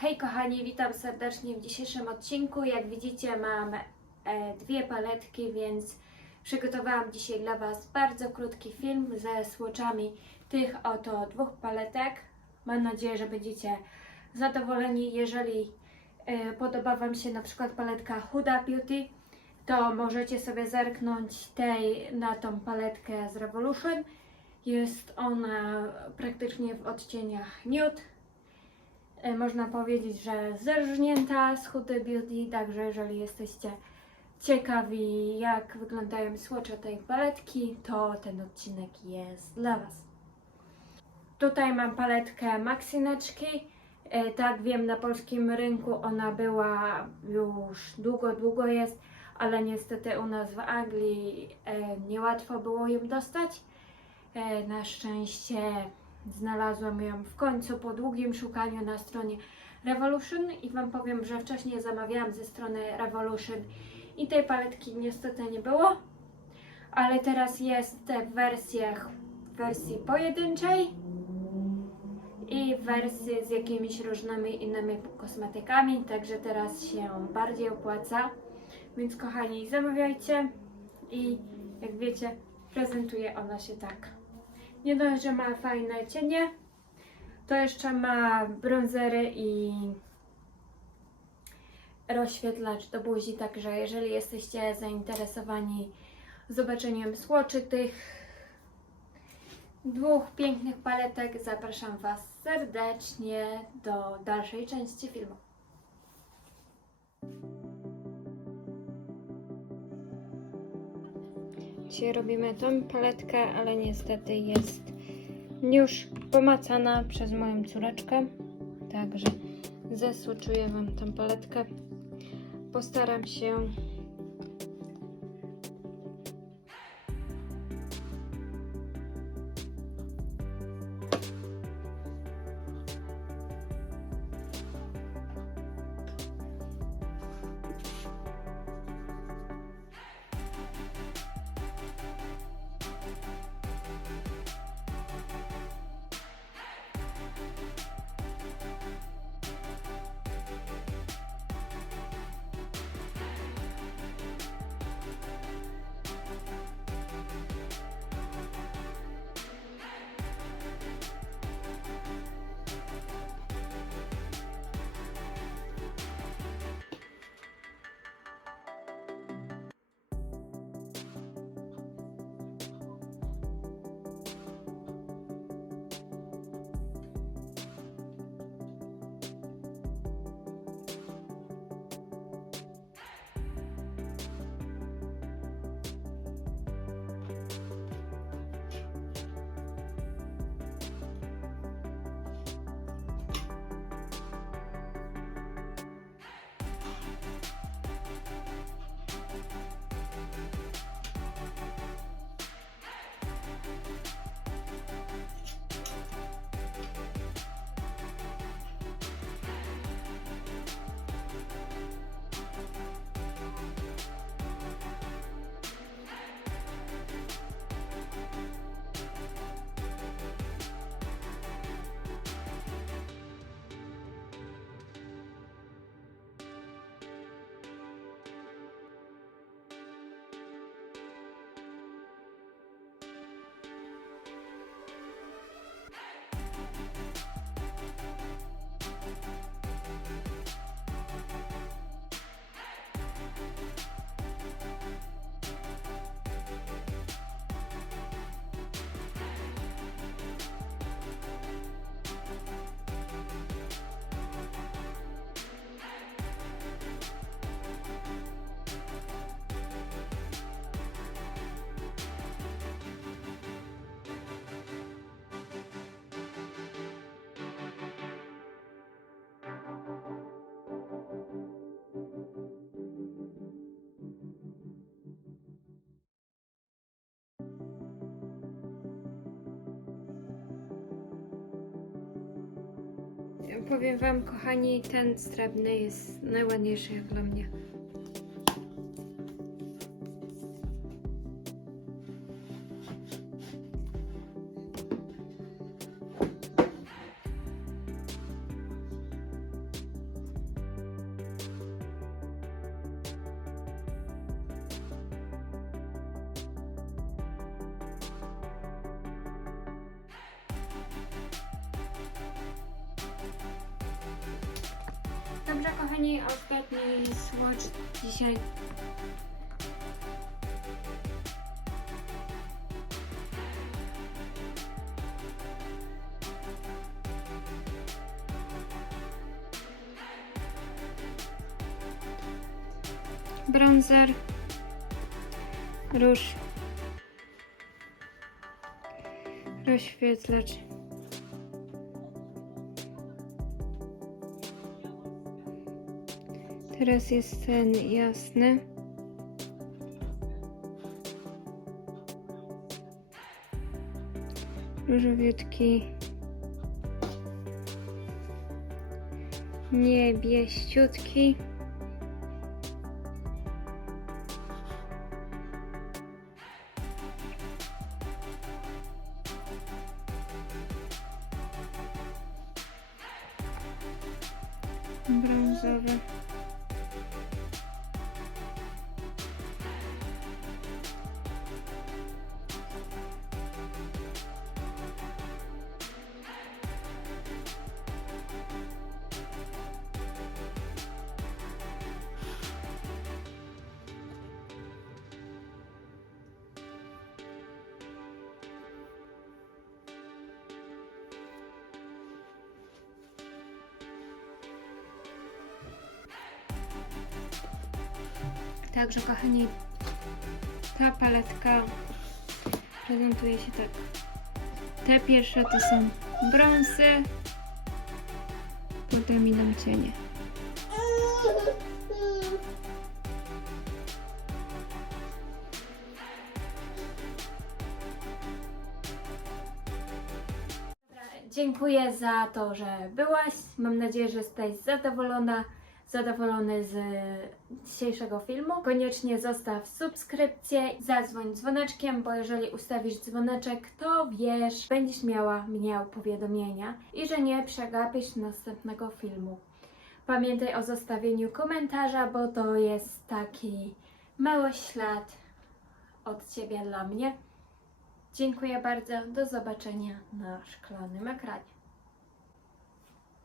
Hej kochani, witam serdecznie w dzisiejszym odcinku. Jak widzicie mam e, dwie paletki, więc przygotowałam dzisiaj dla Was bardzo krótki film ze swatchami tych oto dwóch paletek. Mam nadzieję, że będziecie zadowoleni. Jeżeli e, podoba Wam się na przykład paletka Huda Beauty, to możecie sobie zerknąć tej na tą paletkę z Revolution. Jest ona praktycznie w odcieniach nude. E, Można powiedzieć, że zerżnięta z Huda Beauty, także jeżeli jesteście ciekawi jak wyglądają słocze tej paletki, to ten odcinek jest dla Was. Tutaj mam paletkę Maxineczki. E, Tak wiem, na polskim rynku ona była już długo, długo jest, ale niestety u nas w Anglii e, niełatwo było ją dostać. Na szczęście znalazłam ją w końcu po długim szukaniu na stronie Revolution i Wam powiem, że wcześniej zamawiałam ze strony Revolution i tej paletki niestety nie było, ale teraz jest w wersjach w wersji pojedynczej i wersji z jakimiś różnymi innymi kosmetykami, także teraz się bardziej opłaca. Więc kochani, zamawiajcie i jak wiecie, prezentuje ona się tak. Nie dość, że ma fajne cienie, to jeszcze ma bronzery i rozświetlacz do buzi, także jeżeli jesteście zainteresowani zobaczeniem słoczy tych dwóch pięknych paletek, zapraszam Was serdecznie do dalszej części filmu. Dzisiaj robimy tą paletkę, ale niestety jest już pomacana przez moją córeczkę. Także zesłuczuję Wam tą paletkę. Postaram się Powiem Wam, kochani, ten srebrny jest najładniejszy jak dla mnie. Dobrze, kochani, ostatni swatch dzisiaj. Bronzer, róż, rozświetlacz. Teraz jest ten jasny. Różowiutki. Niebieściutki. Brązowy. Także kochani, ta paletka prezentuje się tak. Te pierwsze to są brązy, potem idą cienie. Dziękuję za to, że byłaś. Mam nadzieję, że jesteś zadowolona, zadowolony z dzisiejszego filmu. Koniecznie zostaw subskrypcję, zadzwoń dzwoneczkiem, bo jeżeli ustawisz dzwoneczek, to wiesz, będziesz miała mnie powiadomienia i że nie przegapisz następnego filmu. Pamiętaj o zostawieniu komentarza, bo to jest taki mały ślad od Ciebie dla mnie. Dziękuję bardzo. Do zobaczenia na szklanym ekranie.